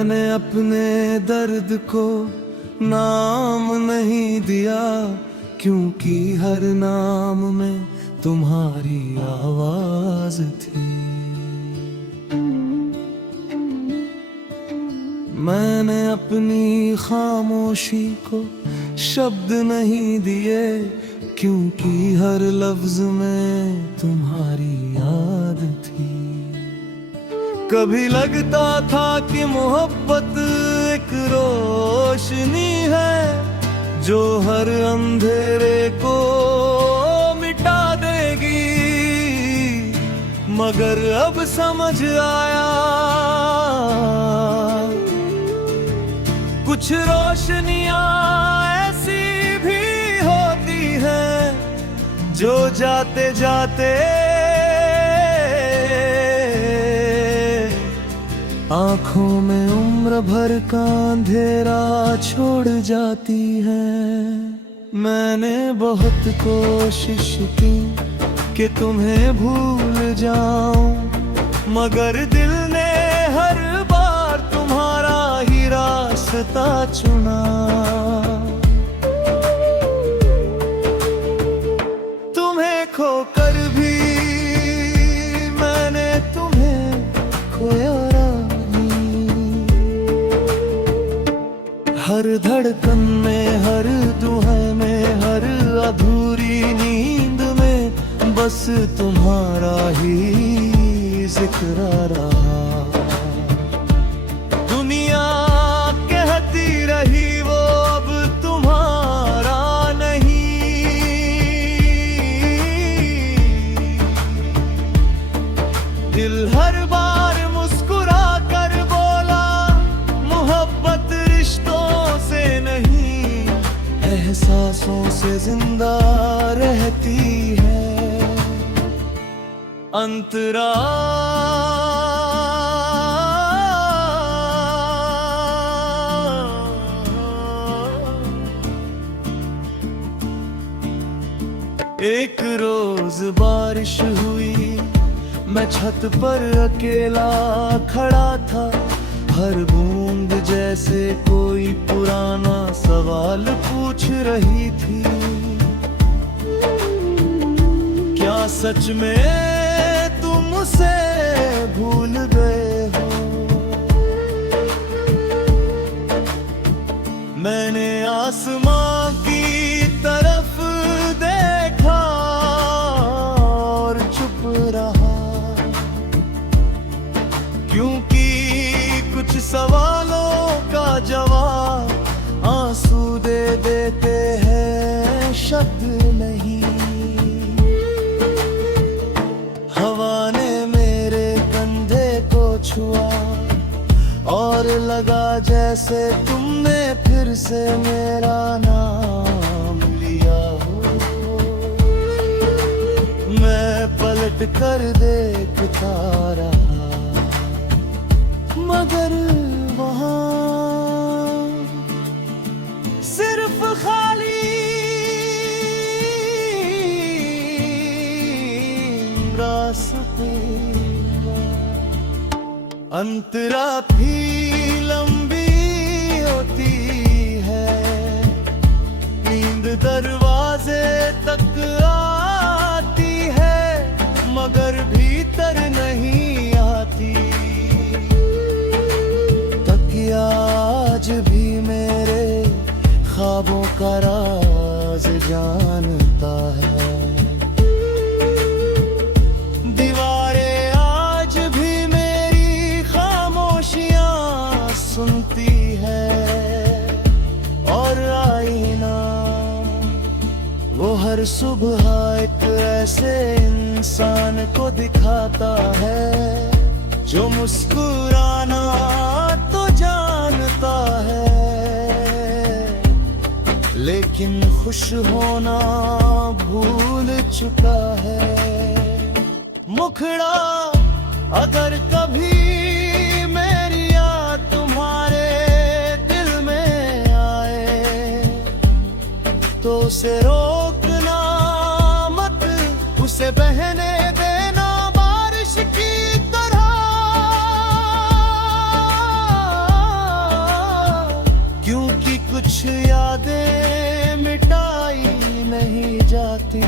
मैंने अपने दर्द को नाम नहीं दिया, क्योंकि हर नाम में तुम्हारी आवाज थी। मैंने अपनी खामोशी को शब्द नहीं दिए, क्योंकि हर लफ्ज में तुम्हारी याद थी। कभी लगता था कि मोहब्बत एक रोशनी है जो हर अंधेरे को मिटा देगी, मगर अब समझ आया कुछ रोशनियां ऐसी भी होती हैं जो जाते जाते आंखों में उम्र भर का अंधेरा छोड़ जाती है। मैंने बहुत कोशिश की कि तुम्हें भूल जाऊं, मगर दिल ने हर बार तुम्हारा ही रास्ता चुना। तुम्हें खोकर भी मैंने तुम्हें खोया, हर धड़कन में, हर दुहे में, हर अधूरी नींद में बस तुम्हारा ही जिक्र रहा। दुनिया कहती रही वो अब तुम्हारा नहीं, दिल हर बार मुस्कुरा कर बोला मोहब्बत रिश्तों से नहीं, एहसासों से जिंदा रहती है। अंतरा एक रोज बारिश हुई, मैं छत पर अकेला खड़ा था, हर बूंद जैसे कोई पुराना सवाल पूछ रही थी। क्या सच में तुम उसे भूल गए हो? मैंने आसमां की तरफ देखा और चुप रहा, क्योंकि कुछ सवालों का जवाब आंसू दे देते हैं, शब्द नहीं। हवा ने मेरे कंधे को छुआ और लगा जैसे तुमने फिर से मेरा नाम लिया हो। मैं पलट कर देखता रहा, मगर वहाँ सिर्फ खाली रास्ते। अंतरा भी लंबी होती है, नींद दरवाजे तक आती है, मगर भीतर नहीं आती। तकिया आज भी मेरे ख्वाबों का राज जानता है। दीवारें आज भी मेरी खामोशियां सुनती है, और आईना वो हर सुबह एक ऐसे इंसान को दिखाता है जो मुस्कुराना तो जानता है, लेकिन खुश होना भूल चुका है। मुखड़ा अगर कभी मेरी याद तुम्हारे दिल में आए, तो उसे रोकना मत, उसे बहने देना बारिश की तरह। कुछ यादें मिटाई नहीं जाती,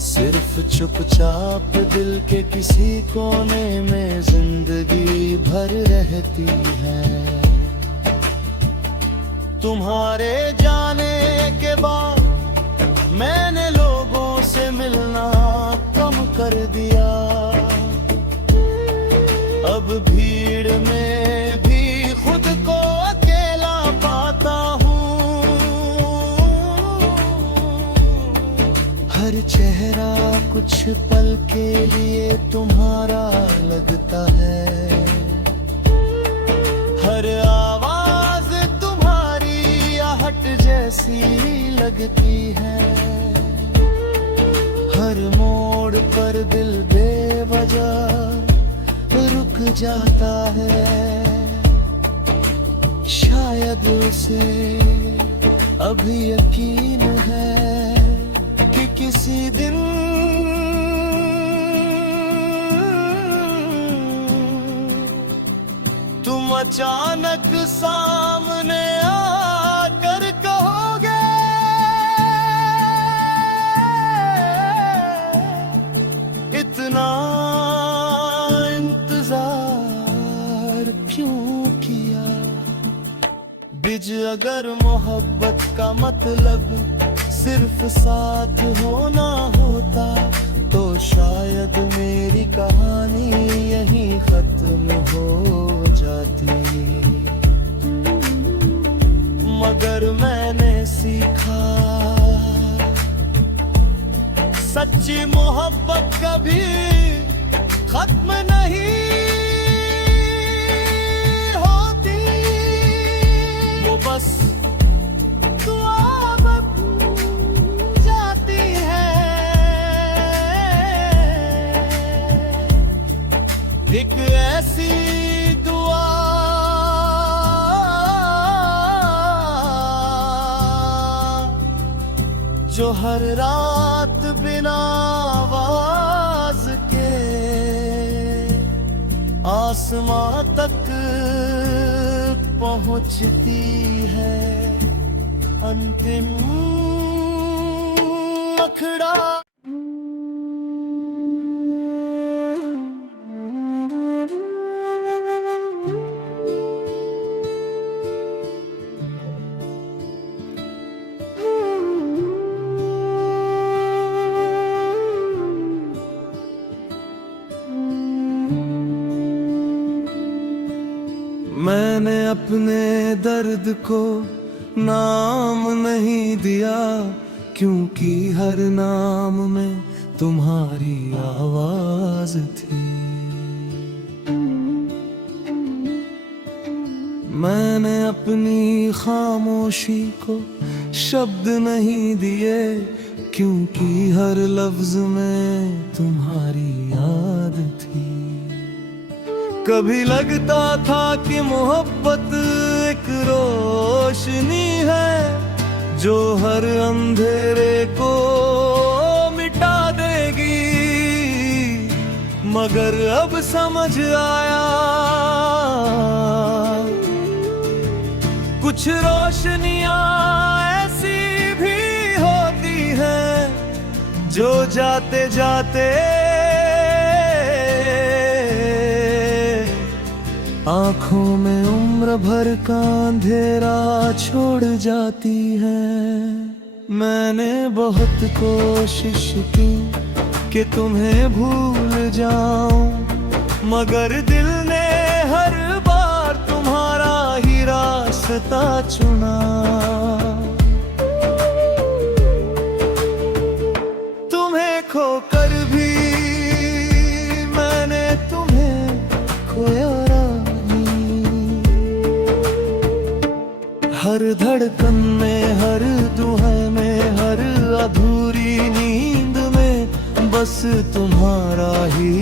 सिर्फ चुपचाप दिल के किसी कोने में जिंदगी भर रहती है। तुम्हारे जाने के बाद मैंने लोगों से मिलना कम कर दिया, अब भीड़ में भी खुद को अकेला पाता हूँ। हर चेहरा कुछ पल के लिए तुम्हारा लगता है, हर आवाज तुम्हारी आहट जैसी लगती है, हर मोड़ पर दिल बेवजह रुक जाता है। शायद उसे अभी यकीन है कि किसी दिन तुम अचानक सामने आकर कहोगे, इतना बिज अगर मोहब्बत का मतलब सिर्फ साथ होना होता, तो शायद मेरी कहानी यहीं खत्म हो जाती। मगर मैंने सीखा सच्ची मोहब्बत कभी खत्म नहीं बस दुआ बन जाती है। एक ऐसी दुआ जो हर रात बिना आवाज के आसमां तक पहुंचती है। अंतिम अखड़ा मैंने अपने दर्द को नाम नहीं दिया, क्योंकि हर नाम में तुम्हारी आवाज थी। मैंने अपनी खामोशी को शब्द नहीं दिए, क्योंकि हर लफ्ज में तुम्हारी याद थी। कभी लगता था कि मोहब्बत एक रोशनी है जो हर अंधेरे को मिटा देगी, मगर अब समझ आया कुछ रोशनियां ऐसी भी होती हैं जो जाते जाते आँखों में उम्र भर का अंधेरा छोड़ जाती है। मैंने बहुत कोशिश की कि तुम्हें भूल जाऊं, मगर दिल ने हर बार तुम्हारा ही रास्ता चुना। तुम्हें खोकर भी मैंने तुम्हें खोया, हर धड़कन में, हर दुहे में, हर अधूरी नींद में बस तुम्हारा ही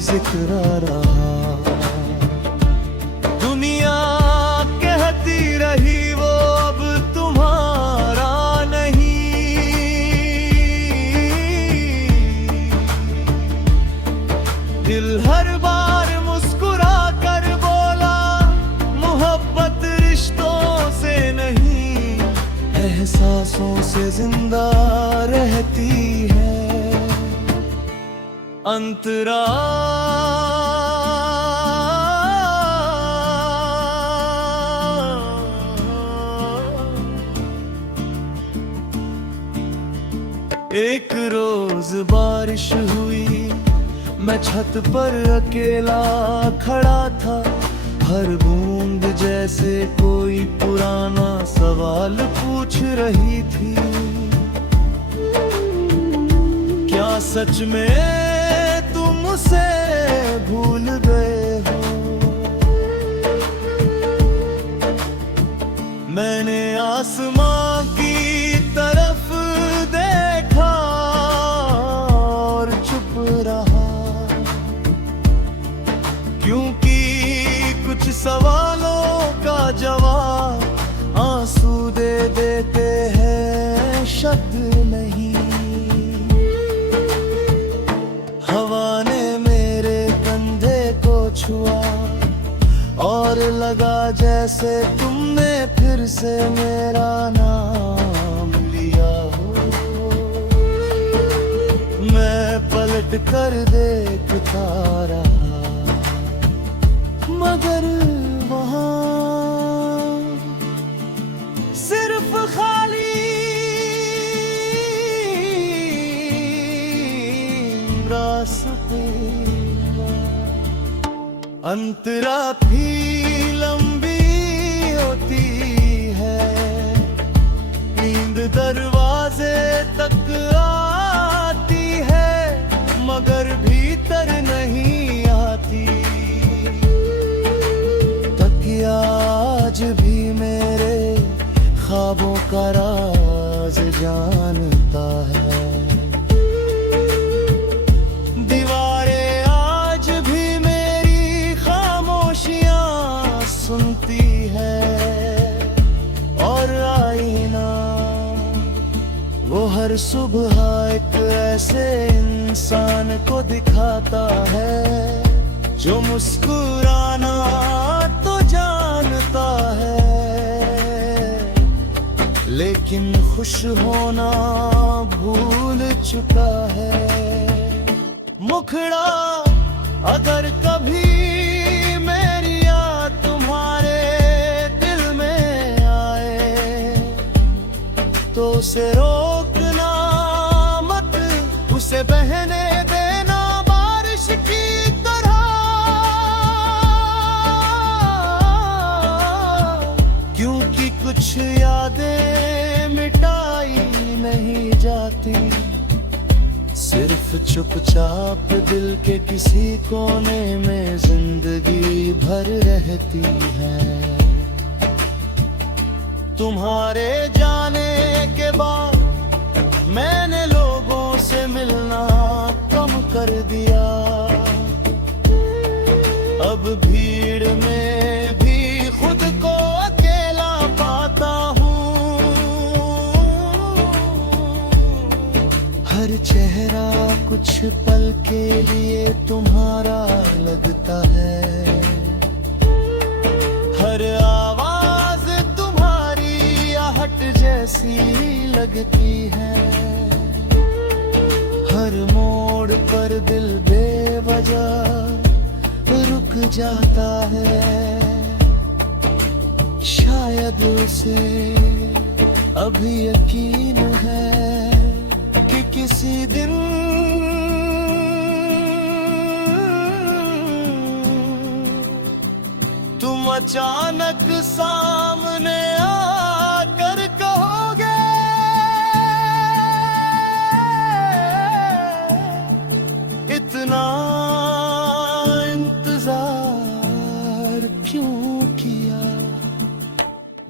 जिक्र रहा। दुनिया कहती रही वो अब तुम्हारा नहीं, दिल हर बार मुस्कुरा कर बोला मोहब्बत रिश्तों से अंतरा एक रोज बारिश हुई, मैं छत पर अकेला खड़ा था। हर बूंद जैसे कोई पुराना सवाल पूछ रही थी। क्या सच में तुम उसे भूल गए हो? मैंने आसमां की तरफ देखा और चुप रहा, क्योंकि कुछ सवालों का जवाब आंसू दे देते हैं, शब्द नहीं। हवा ने मेरे कंधे को छुआ और लगा जैसे तुमने फिर से मेरा नाम लिया हो। मैं पलट कर देखता रहा, मगर वहाँ सिर्फ खाली रास्ते। अंतरा भी लंबी होती है, नींद दरवाजे तक आती है, मगर भीतर नहीं आती। तकिया आज भी मेरे ख्वाबों का राज जानता है। दीवारें आज भी मेरी खामोशियां सुनती है, और आईना वो हर सुबह एक ऐसे इंसान को दिखाता है जो मुस्कुराना तो जानता है, लेकिन खुश होना भूल चुका है। मुखड़ा अगर कभी मेरी याद तुम्हारे दिल में आए, तो उसे रोकना मत, उसे बहने देना बारिश की तरह, क्योंकि कुछ यादें मिटाई नहीं जाती, सिर्फ चुपचाप दिल के किसी कोने में जिंदगी भर रहती है। तुम्हारे जाने के बाद मैंने लोगों से मिलना कम कर दिया, अब भीड़ में भी खुद को अकेला पाता हूँ। हर चेहरा कुछ पल के लिए तुम्हारा लगता है, हर आवाज तुम्हारी आहट जैसी लगती है, हर मोड़ पर दिल बेवजह रुक जाता है। शायद उसे अभी यकीन है कि किसी दिन तुम अचानक सामने आकर कहोगे, इतना इंतजार क्यों किया।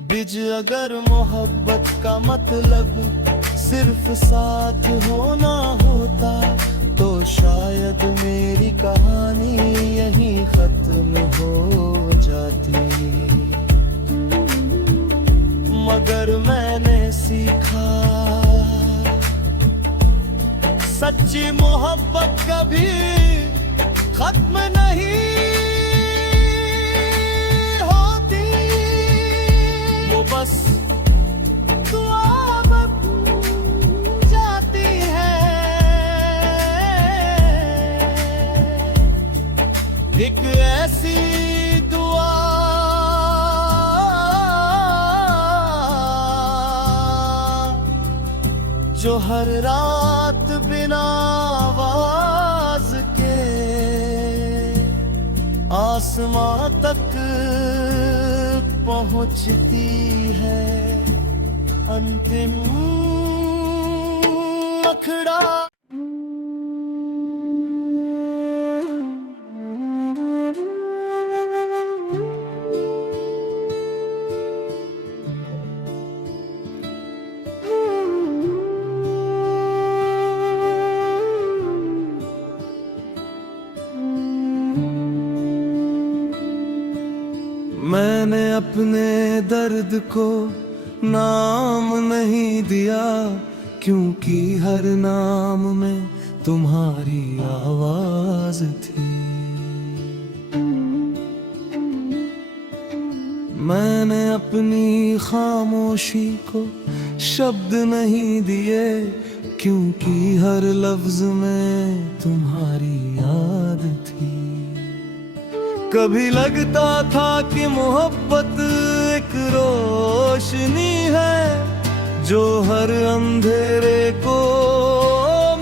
बिज अगर मोहब्बत का मतलब सिर्फ साथ होना होता, तो शायद मेरी कहानी यहीं खत्म हो जाती। मगर मैंने सीखा सच्ची मोहब्बत कभी खत्म नहीं होती, वो बस दुआ बन जाती है। हर रात बिना आवाज के आसमां तक पहुंचती है अंतिम अखड़ा। मैंने अपने दर्द को नाम नहीं दिया, क्योंकि हर नाम में तुम्हारी आवाज थी। मैंने अपनी खामोशी को शब्द नहीं दिए, क्योंकि हर लफ्ज में तुम्हारी याद थी। कभी लगता था कि मोहब्बत एक रोशनी है जो हर अंधेरे को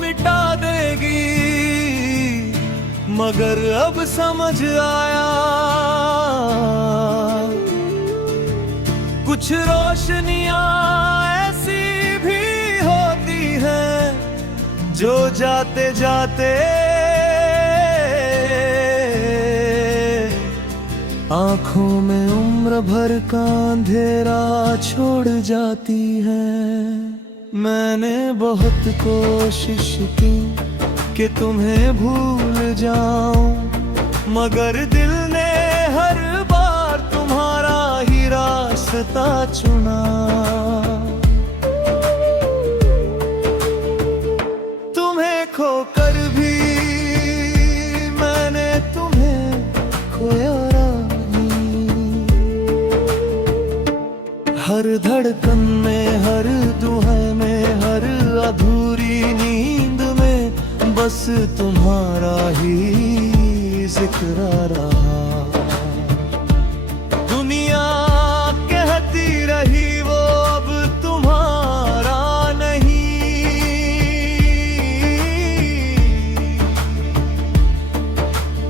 मिटा देगी, मगर अब समझ आया कुछ रोशनियां ऐसी भी होती हैं जो जाते जाते आँखों में उम्र भर का अंधेरा छोड़ जाती है। मैंने बहुत कोशिश की कि तुम्हें भूल जाऊं, मगर दिल ने हर बार तुम्हारा ही रास्ता चुना। तुम्हें खोकर भी मैंने तुम्हें खोया। हर धड़कन में, हर दुहे में, हर अधूरी नींद में बस तुम्हारा ही जिक्र रहा। दुनिया कहती रही वो अब तुम्हारा नहीं,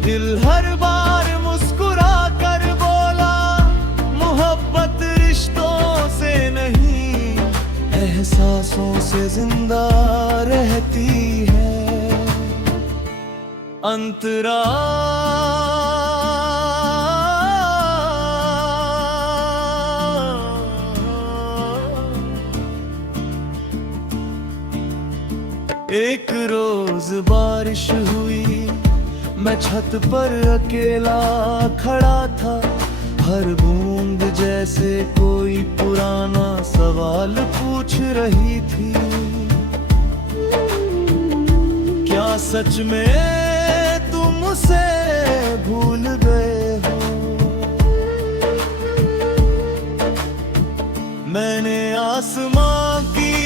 दिल हर बार मुस्कुरा कर बोला मोहब्बत रिश्तों से नहीं, एहसासों से जिंदा रहती है। अंतरा एक रोज बारिश हुई, मैं छत पर अकेला खड़ा था। हर बूंद जैसे कोई पुराना सवाल पूछ रही थी। क्या सच में तुम उसे भूल गए हो? मैंने आसमां की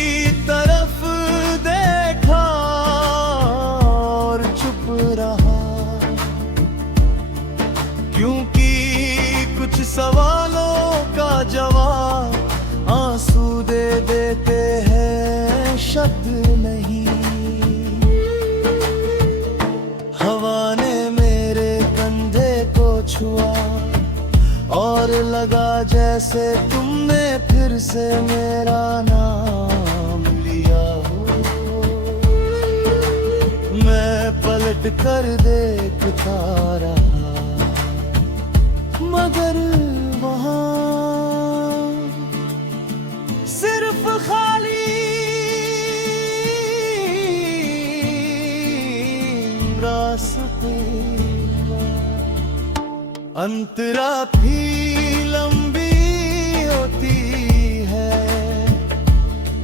तरफ देखा और चुप रहा, क्योंकि कुछ सवालों का जवाब आंसू दे देते हैं, शब्द नहीं। हवा ने मेरे कंधे को छुआ और लगा जैसे तुमने फिर से मेरा नाम लिया हो। मैं पलट कर देखता रहा, मगर वहाँ सिर्फ खाली रास्ते। अंतरा भी लंबी होती है,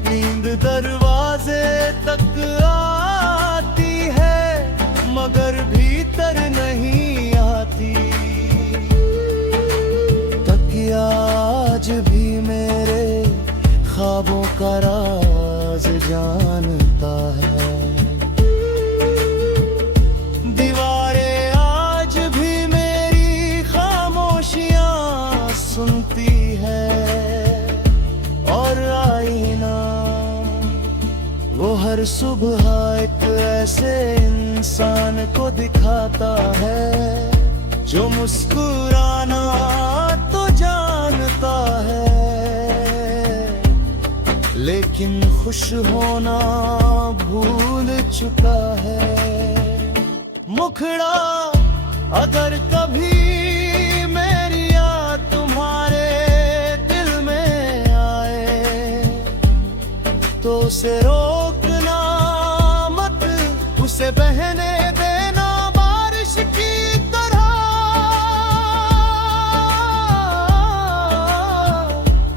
नींद दरवाजे तक आती है, मगर भीतर नहीं आती। तकिया आज भी मेरे ख्वाबों का राज जानता है। दीवारें आज भी मेरी खामोशियां सुनती है, और आईना वो हर सुबह एक ऐसे इंसान को दिखाता है जो मुस्कुराना तो जानता है, लेकिन खुश होना भूल चुका है। मुखड़ा अगर कभी मेरी याद तुम्हारे दिल में आए तो उसे रोकना मत, उसे बहने देना बारिश की तरह,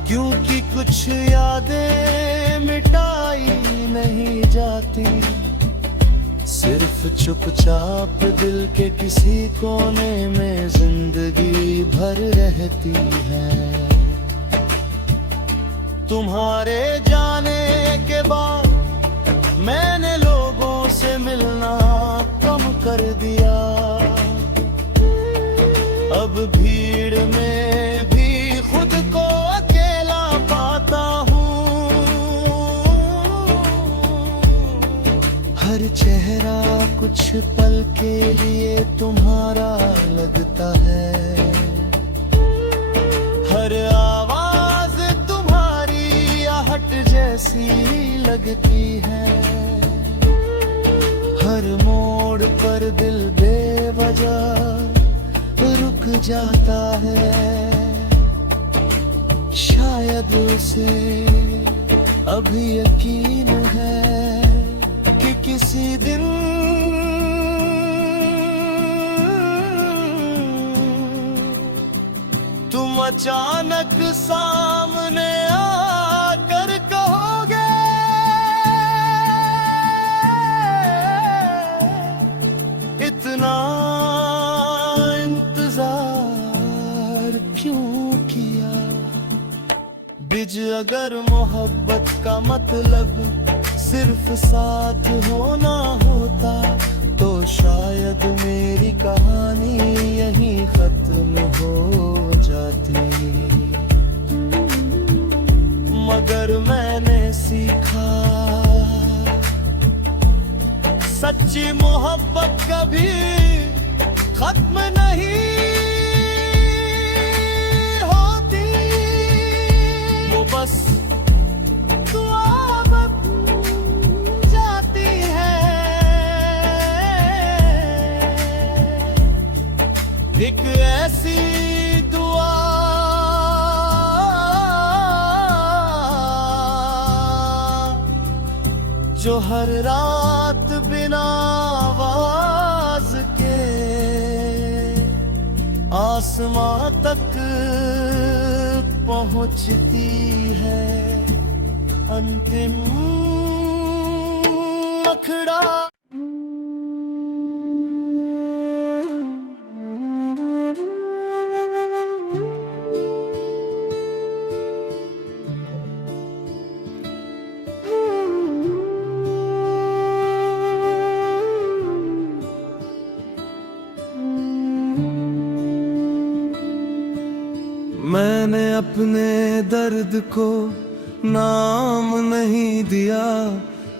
क्योंकि कुछ यादें मिटाई नहीं जाती, सिर्फ चुपचाप दिल के किसी कोने में जिंदगी भर रहती है। तुम्हारे जाने के बाद मैंने लोगों से मिलना कम कर दिया, अब भीड़ में भी खुद को अकेला पाता हूँ। हर चेहरा कुछ पल के लिए तुम्हारा लगता है, हर आवाज तुम्हारी आहट जैसी लगती है, हर मोड़ पर दिल बेवजह रुक जाता है। शायद उसे अभी यकीन है कि किसी दिन तुम अचानक सामने आकर कहोगे, इतना इंतजार क्यों किया। बिज अगर मोहब्बत का मतलब सिर्फ साथ होना होता तो शायद मेरी कहानी यहीं खत्म हो जाती, मगर मैंने सीखा सच्ची मोहब्बत कभी खत्म नहीं होती, वो बस दुआ बन जाती है। एक ऐसी दुआ जो हर रात बिना आवाज के आसमां तक पहुंचती है। अंतिम अखड़ा मैंने अपने दर्द को नाम नहीं दिया,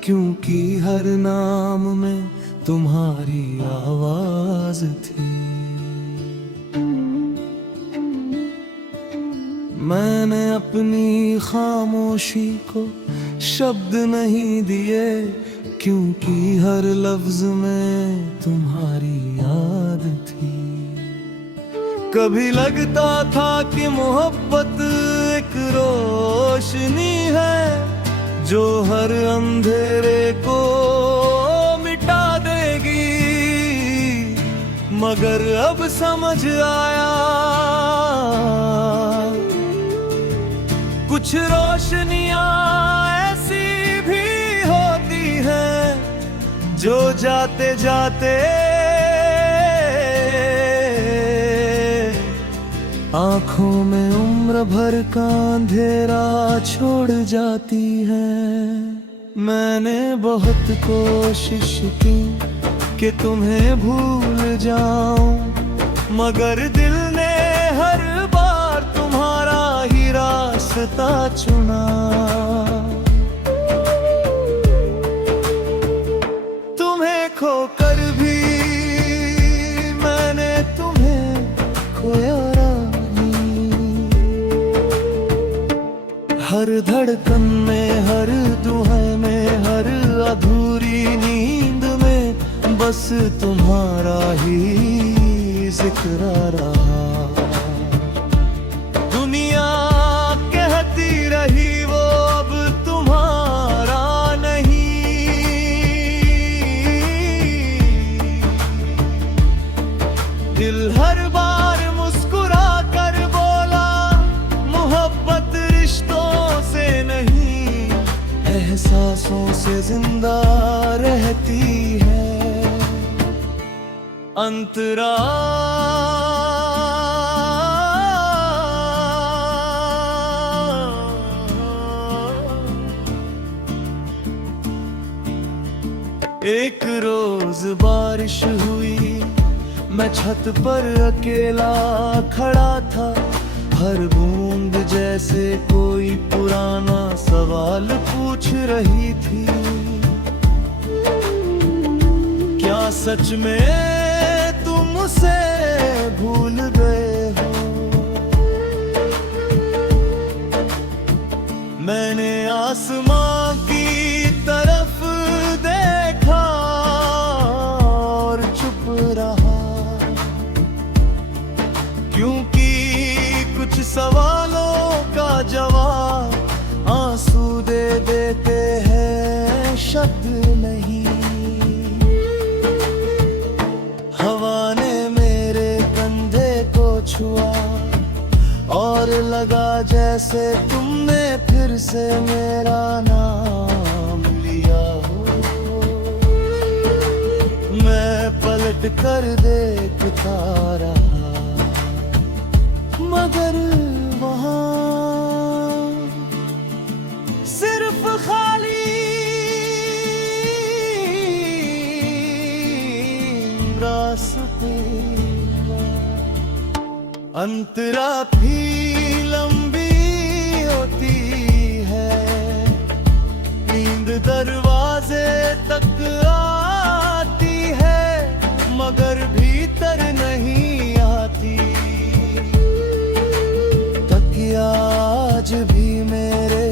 क्योंकि हर नाम में तुम्हारी आवाज थी। मैंने अपनी खामोशी को शब्द नहीं दिए, क्योंकि हर लफ्ज में तुम्हारी याद थी। कभी लगता था कि मोहब्बत एक रोशनी है जो हर अंधेरे को मिटा देगी, मगर अब समझ आया कुछ रोशनियां ऐसी भी होती हैं जो जाते जाते आँखों में उम्र भर का अंधेरा छोड़ जाती है। मैंने बहुत कोशिश की कि तुम्हें भूल जाऊं, मगर दिल ने हर बार तुम्हारा ही रास्ता चुना। खोकर भी मैंने तुम्हें खोया रानी। हर धड़कन में, हर दुहे में, हर अधूरी नींद में बस तुम्हारा ही जिक्र रहा। दुनिया कहती रही वो अब तुम्हारा नहीं, दिल हर बार मुस्कुरा कर बोला मोहब्बत रिश्तों से नहीं, एहसासों से जिंदा रहती है। अंतरा एक रोज बारिश हुई, मैं छत पर अकेला खड़ा था। हर बूंद जैसे कोई पुराना सवाल पूछ रही थी। क्या सच में तुम उसे भूल गए हो? मैंने आसमां की तरफ देखा और चुप रहा, क्योंकि कुछ सवालों का जवाब आंसू दे देते हैं, शब्द नहीं। हवा ने मेरे कंधे को छुआ और लगा जैसे तुमने फिर से मेरा नाम लिया हो। मैं पलट कर देखता रहा, मगर वहाँ सिर्फ खाली रास्ते। अंतरा भी लंबी होती है, नींद दरवाजे तक आती है, मगर भीतर नहीं आती। तकिया आज भी मेरे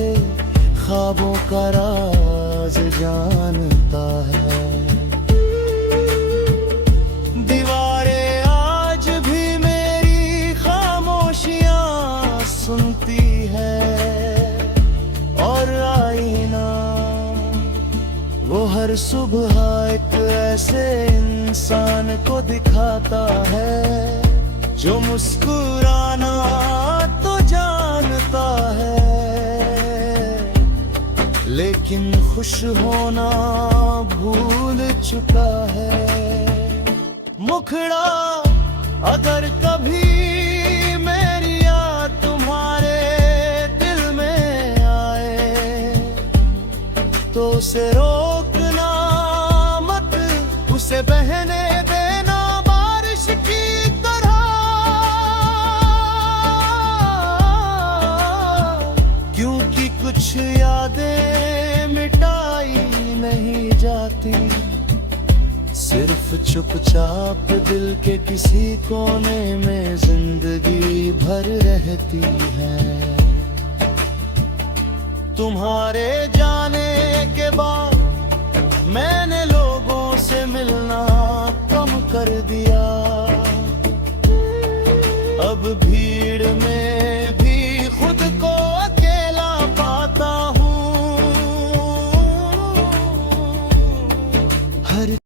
ख्वाबों का राज जानता है। दीवारें आज भी मेरी खामोशियां सुनती है, और आईना वो हर सुबह एक ऐसे इंसान को दिखाता है जो मुस्कुराना तो जानता है, लेकिन खुश होना भूल चुका है। मुखड़ा अगर कभी मेरी याद तुम्हारे दिल में आए, तो उसे रोकना मत, उसे बहने देना बारिश की तरह, क्योंकि कुछ यादें मिटाई नहीं जाती, सिर्फ चुपचाप दिल के किसी कोने में जिंदगी भर रहती है। तुम्हारे जाने के बाद मैंने